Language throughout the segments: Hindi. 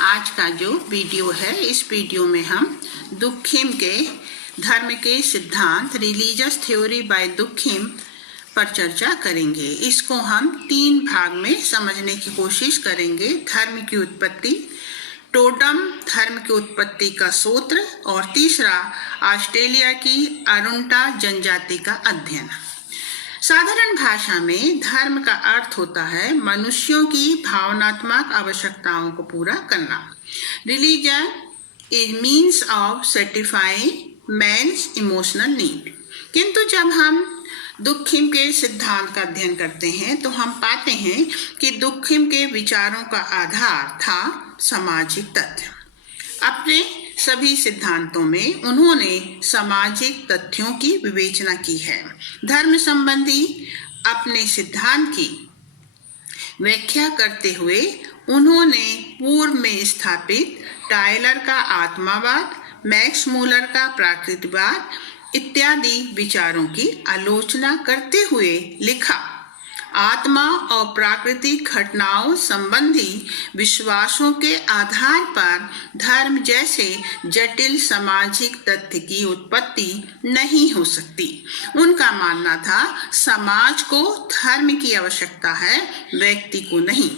आज का जो वीडियो है, इस वीडियो में हम दुखिम के धर्म के सिद्धांत रिलीजियस थ्योरी बाय दुखिम पर चर्चा करेंगे। इसको हम 3 भाग में समझने की कोशिश करेंगे। धर्म की उत्पत्ति, टोटम धर्म की उत्पत्ति का सूत्र, और तीसरा ऑस्ट्रेलिया की अरुंटा जनजाति का अध्ययन। साधारण भाषा में धर्म का अर्थ होता है मनुष्यों की भावनात्मक आवश्यकताओं को पूरा करना। Religion is means of satisfying man's emotional need. किंतु जब हम दुखिम के सिद्धांत का अध्ययन करते हैं तो हम पाते हैं कि दुखिम के विचारों का आधार था सामाजिक तथ्य। अपने सभी सिद्धांतों में उन्होंने सामाजिक तथ्यों की विवेचना की है। धर्म संबंधी अपने सिद्धांत की व्याख्या करते हुए उन्होंने पूर्व में स्थापित टायलर का आत्मावाद, मैक्स मूलर का प्राकृतिकवाद इत्यादि विचारों की आलोचना करते हुए लिखा, आत्मा और प्राकृतिक घटनाओं संबंधी विश्वासों के आधार पर धर्म जैसे जटिल सामाजिक तथ्य की उत्पत्ति नहीं हो सकती। उनका मानना था समाज को धर्म की आवश्यकता है, व्यक्ति को नहीं।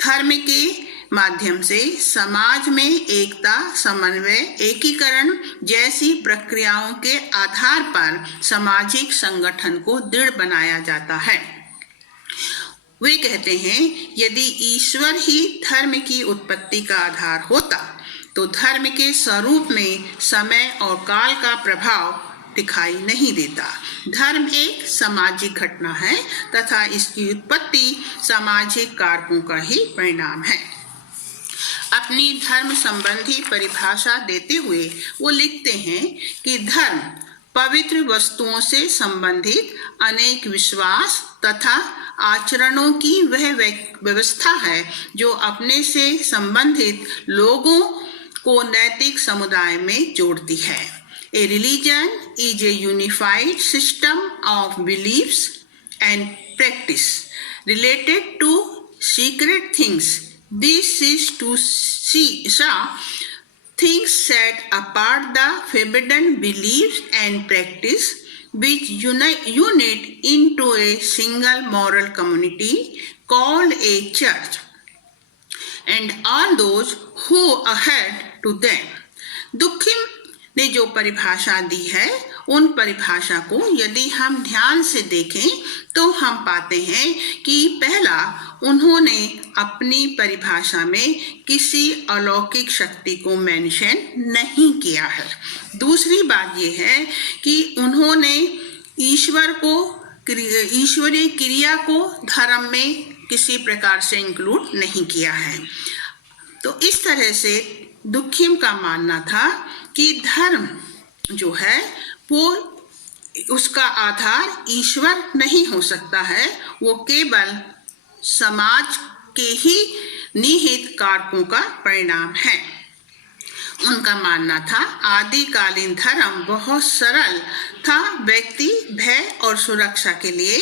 धर्म के माध्यम से समाज में एकता, समन्वय, एकीकरण जैसी प्रक्रियाओं के आधार पर सामाजिक संगठन को दृढ़ बनाया जाता है। वे कहते हैं, यदि ईश्वर ही धर्म की उत्पत्ति का आधार होता तो धर्म के स्वरूप में समय और काल का प्रभाव दिखाई नहीं देता। धर्म एक सामाजिक घटना है तथा इसकी उत्पत्ति सामाजिक कारकों का ही परिणाम है। अपनी धर्म संबंधी परिभाषा देते हुए वो लिखते हैं कि धर्म पवित्र वस्तुओं से संबंधित अनेक विश्वास तथा आचरणों की वह व्यवस्था है जो अपने से संबंधित लोगों को नैतिक समुदाय में जोड़ती है। A religion is a unified system of beliefs and practice related to secret things. This is to see things set apart the forbidden beliefs and practice which unite into a single moral community called a church and all those who adhere to them. दुखिम ने जो परिभाषा दी है, उन परिभाषा को यदि हम ध्यान से देखें तो हम पाते हैं कि पहला, उन्होंने अपनी परिभाषा में किसी अलौकिक शक्ति को मेंशन नहीं किया है। दूसरी बात यह है कि उन्होंने ईश्वरीय क्रिया को धर्म में किसी प्रकार से इंक्लूड नहीं किया है। तो इस तरह से दुखिम का मानना था कि धर्म जो है वो उसका आधार ईश्वर नहीं हो सकता है, वो केवल समाज के ही निहित कारकों का परिणाम है। उनका मानना था आदिकालीन धर्म बहुत सरल था। व्यक्ति भय और सुरक्षा के लिए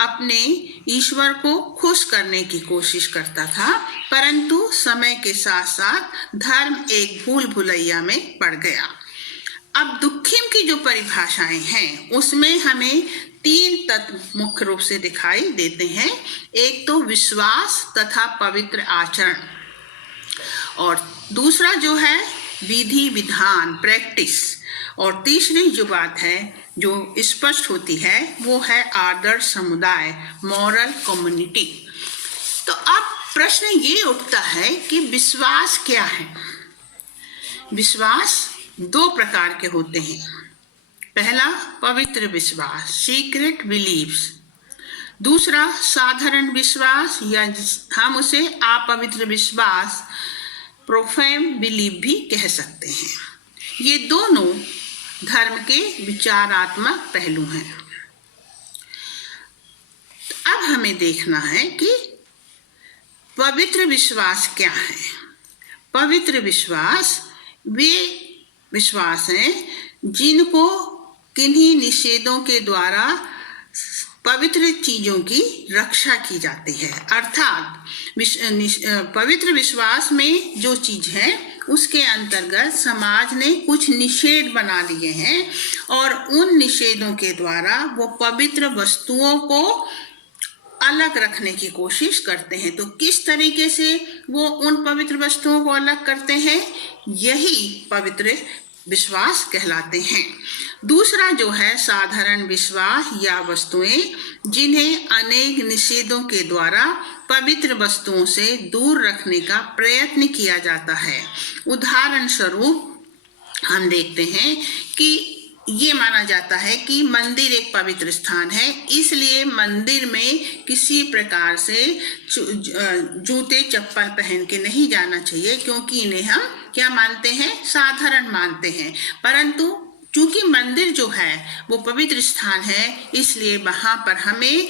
अपने ईश्वर को खुश करने की कोशिश करता था, परंतु समय के साथ साथ धर्म एक भूल भुलैया में पड़ गया। अब दुखिम की जो परिभाषाएं हैं उसमें हमें 3 तत्व मुख्य रूप से दिखाई देते हैं। एक तो विश्वास तथा पवित्र आचरण, और दूसरा जो है विधि विधान प्रैक्टिस, और तीसरी जो बात है जो स्पष्ट होती है वो है आदर्श समुदाय मॉरल कम्युनिटी। तो अब प्रश्न ये उठता है कि विश्वास क्या है। विश्वास 2 प्रकार के होते हैं। पहला पवित्र विश्वास, सीक्रेट बिलीव्स। दूसरा साधारण विश्वास या हम उसे अपवित्र विश्वास, प्रोफेन बिलीव भी कह सकते हैं। ये दोनों धर्म के विचारात्मक पहलू हैं। अब हमें देखना है कि पवित्र विश्वास क्या है। पवित्र विश्वास वे विश्वास हैं जिनको किन्हीं निषेधों के द्वारा पवित्र चीजों की रक्षा की जाती है। अर्थात पवित्र विश्वास में जो चीज है उसके अंतर्गत समाज ने कुछ निषेध बना लिए हैं और उन निषेधों के द्वारा वो पवित्र वस्तुओं को अलग रखने की कोशिश करते हैं। तो किस तरीके से वो उन पवित्र वस्तुओं को अलग करते हैं, यही पवित्र विश्वास कहलाते हैं। दूसरा जो है साधारण विश्वास या वस्तुएं जिन्हें अनेक निषेधों के द्वारा पवित्र वस्तुओं से दूर रखने का प्रयत्न किया जाता है। उदाहरण स्वरूप हम देखते हैं कि ये माना जाता है कि मंदिर एक पवित्र स्थान है, इसलिए मंदिर में किसी प्रकार से जूते चप्पल पहन के नहीं जाना चाहिए, क्योंकि इन्हें हम क्या मानते हैं, साधारण मानते हैं। परंतु चूंकि मंदिर जो है वो पवित्र स्थान है, इसलिए वहां पर हमें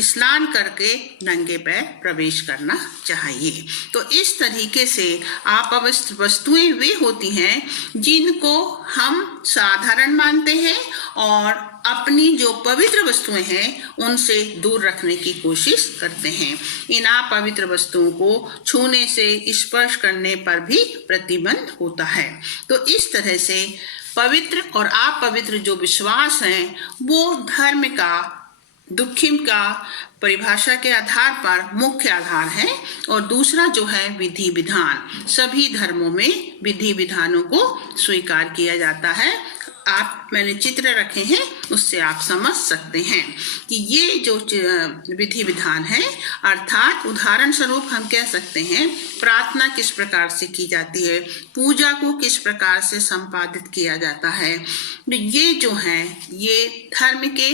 स्नान करके नंगे पैर प्रवेश करना चाहिए। तो इस तरीके से अपवित्र वस्तुएं वे होती हैं जिनको हम साधारण मानते हैं और अपनी जो पवित्र वस्तुएं हैं उनसे दूर रखने की कोशिश करते हैं। इन अपवित्र वस्तुओं को छूने से, स्पर्श करने पर भी प्रतिबंध होता है। तो इस तरह से पवित्र और अपवित्र जो विश्वास हैं वो धर्म का, दुखिम का परिभाषा के आधार पर मुख्य आधार है। और दूसरा जो है विधि विधान, सभी धर्मों में विधि विधानों को स्वीकार किया जाता है। मैंने चित्र रखे हैं, उससे आप समझ सकते हैं कि ये जो विधि विधान है, अर्थात उदाहरण स्वरूप हम कह सकते हैं प्रार्थना किस प्रकार से की जाती है, पूजा को किस प्रकार से संपादित किया जाता है। ये जो है ये धर्म के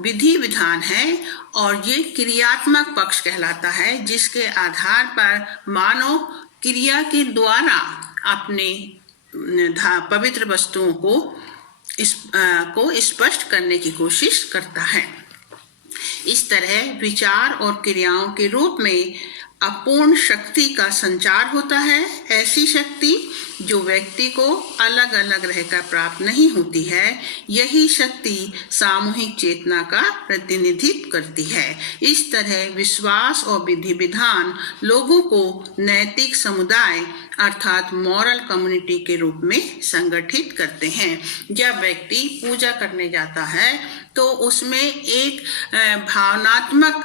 विधि विधान है और ये क्रियात्मक पक्ष कहलाता है, जिसके आधार पर मानव क्रिया के द्वारा अपने पवित्र वस्तुओं को स्पष्ट करने की कोशिश करता है। इस तरह विचार और क्रियाओं के रूप में अपूर्ण शक्ति का संचार होता है। ऐसी शक्ति जो व्यक्ति को अलग अलग रहकर प्राप्त नहीं होती है, यही शक्ति सामूहिक चेतना का प्रतिनिधित्व करती है। इस तरह विश्वास और विधि विधान लोगों को नैतिक समुदाय अर्थात मॉरल कम्युनिटी के रूप में संगठित करते हैं। जब व्यक्ति पूजा करने जाता है तो उसमें एक भावनात्मक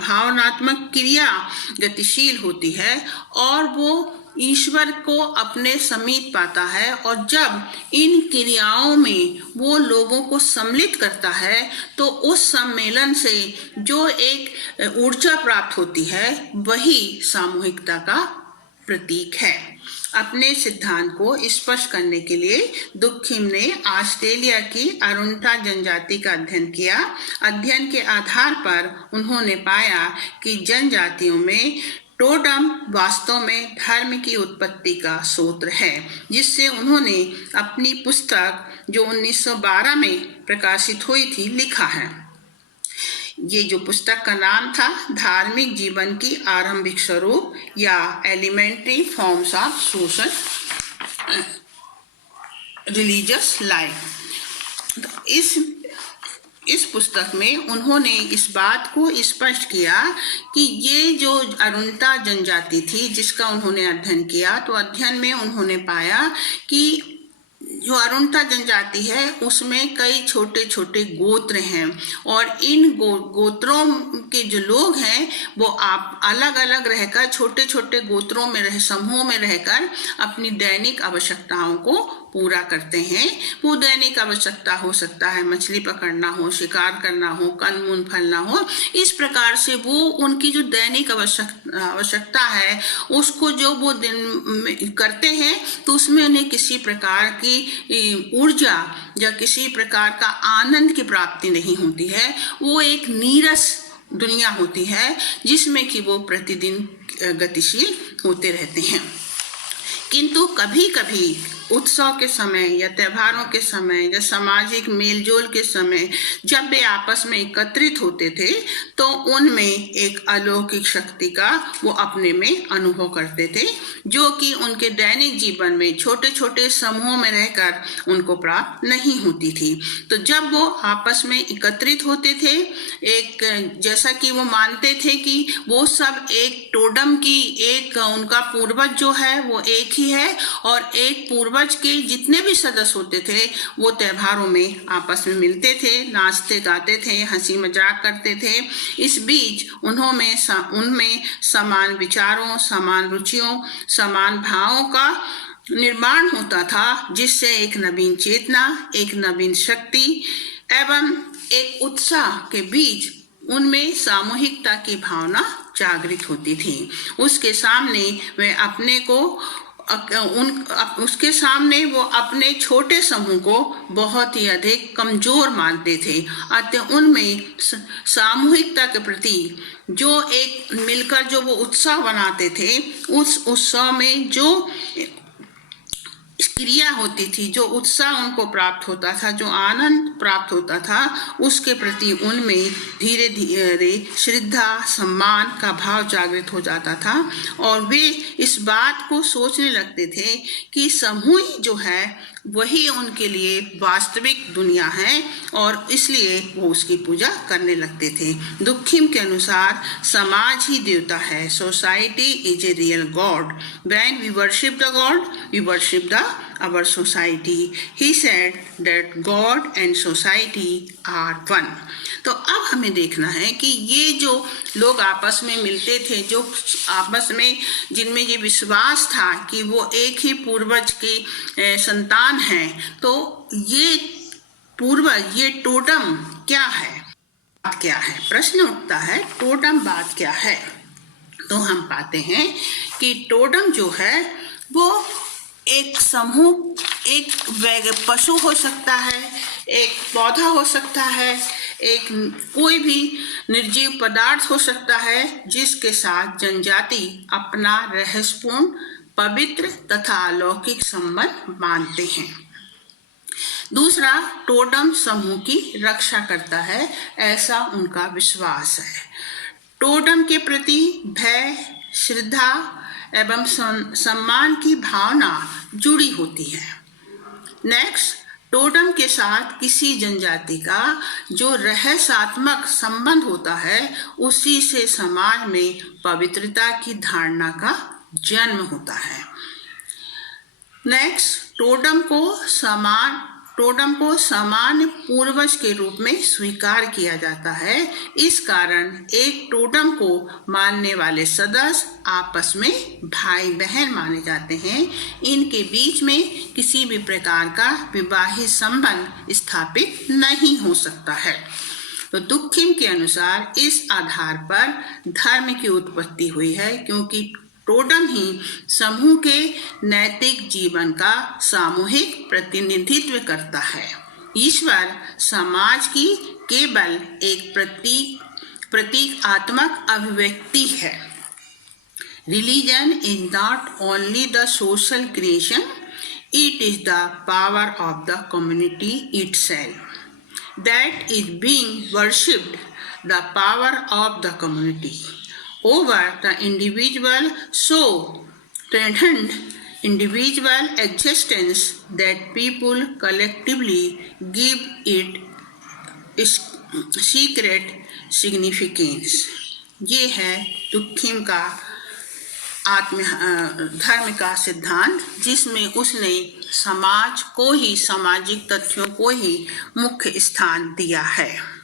भावनात्मक क्रिया गतिशील होती है और वो ईश्वर को अपने समीप पाता है। और जब इन क्रियाओं में वो लोगों को सम्मिलित करता है तो उस सम्मेलन से जो एक ऊर्जा प्राप्त होती है वही सामूहिकता का प्रतीक है। अपने सिद्धांत को स्पष्ट करने के लिए दुखिम ने ऑस्ट्रेलिया की अरुंटा जनजाति का अध्ययन किया। अध्ययन के आधार पर उन्होंने पाया कि जनजातियों में टोटम वास्तव में धर्म की उत्पत्ति का सूत्र है, जिससे उन्होंने अपनी पुस्तक जो 1912 में प्रकाशित हुई थी लिखा है। ये जो पुस्तक का नाम था धार्मिक जीवन की आरंभिक स्वरूप या elementary forms of social religious life. इस पुस्तक में उन्होंने इस बात को स्पष्ट किया कि ये जो अरुंता जनजाति थी जिसका उन्होंने अध्ययन किया, तो अध्ययन में उन्होंने पाया कि जो अरुंता जनजाति है उसमें कई छोटे छोटे गोत्र हैं और इन गोत्रों के जो लोग हैं वो आप अलग अलग रहकर छोटे छोटे गोत्रों में समूहों में रहकर अपनी दैनिक आवश्यकताओं को पूरा करते हैं। वो दैनिक आवश्यकता हो सकता है मछली पकड़ना हो, शिकार करना हो, कंद मूंद फलना हो। इस प्रकार से वो उनकी जो दैनिक आवश्यकता है उसको जो वो दिन में करते हैं तो उसमें उन्हें किसी प्रकार की ऊर्जा या किसी प्रकार का आनंद की प्राप्ति नहीं होती है। वो एक नीरस दुनिया होती है जिसमें कि वो प्रतिदिन गतिशील होते रहते हैं। किंतु कभी कभी उत्सव के समय या त्योहारों के समय या सामाजिक मेलजोल के समय जब वे आपस में एकत्रित होते थे तो उनमें एक अलौकिक शक्ति का वो अपने में अनुभव करते थे, जो कि उनके दैनिक जीवन में छोटे छोटे समूहों में रहकर उनको प्राप्त नहीं होती थी। तो जब वो आपस में एकत्रित होते थे, एक जैसा कि वो मानते थे कि वो सब एक टोडम की, एक उनका पूर्वज जो है वो एक ही है और एक पूर्वज के जितने भी सदस्य होते थे वो त्योहारों में आपस में मिलते थे, नाचते गाते थे, हंसी मजाक करते थे। इस बीच उनमें समान विचारों, समान रुचियों, समान भावों का निर्माण होता था, जिससे एक नवीन चेतना, एक नवीन शक्ति एवं एक उत्साह के बीच उनमें सामूहिकता की भावना जागृत होती थी। उसके सामने वो अपने छोटे समूह को बहुत ही अधिक कमजोर मानते थे। अतः उनमें सामूहिकता के प्रति जो एक मिलकर जो वो उत्साह बनाते थे, उस उत्सव में जो क्रिया होती थी, जो उत्साह उनको प्राप्त होता था, जो आनंद प्राप्त होता था, उसके प्रति उनमें धीरे धीरे श्रद्धा, सम्मान का भाव जागृत हो जाता था और वे इस बात को सोचने लगते थे कि समूह जो है वही उनके लिए वास्तविक दुनिया है और इसलिए वो उसकी पूजा करने लगते थे। दुखिम के अनुसार समाज ही देवता है। Society is a real god. When we worship the god, we worship the our society. He said that God and society are one. तो अब हमें देखना है कि ये जो लोग आपस में मिलते थे, जो आपस में जिनमें ये विश्वास था कि वो एक ही पूर्वज के संतान हैं, तो ये पूर्वज, ये टोटम क्या है, बात क्या है? प्रश्न उठता है, टोटम बात क्या है? तो हम पाते हैं कि टोटम जो है वो एक समूह, एक पशु हो सकता है, एक पौधा हो सकता है, एक कोई भी निर्जीव पदार्थ हो सकता है जिसके साथ जनजाति अपना रहस्यपूर्ण, पवित्र तथा अलौकिक संबंध मानते हैं। दूसरा, टोटम समूह की रक्षा करता है, ऐसा उनका विश्वास है। टोटम के प्रति भय, श्रद्धा एवं सम्मान की भावना जुड़ी होती है। नेक्स्ट, टोटम के साथ किसी जनजाति का जो रहस्यात्मक संबंध होता है, उसी से समाज में पवित्रता की धारणा का जन्म होता है। नेक्स्ट, टोटम को सामान्य पूर्वज के रूप में स्वीकार किया जाता है। इस कारण एक टोटम को मानने वाले सदस्य आपस में भाई बहन माने जाते हैं। इनके बीच में किसी भी प्रकार का विवाहित संबंध स्थापित नहीं हो सकता है। तो दुखिम के अनुसार इस आधार पर धर्म की उत्पत्ति हुई है, क्योंकि टोटम ही समूह के नैतिक जीवन का सामूहिक प्रतिनिधित्व करता है। ईश्वर समाज की केवल एक प्रतीकात्मक अभिव्यक्ति है। Religion is not only the social creation, it is the power of the community itself that is being worshipped, the power of the community over the individual, so transcend individual existence that people collectively give it secret significance. ये है दुखिम का धर्म का सिद्धांत, जिसमें उसने समाज को ही, सामाजिक तथ्यों को ही मुख्य स्थान दिया है।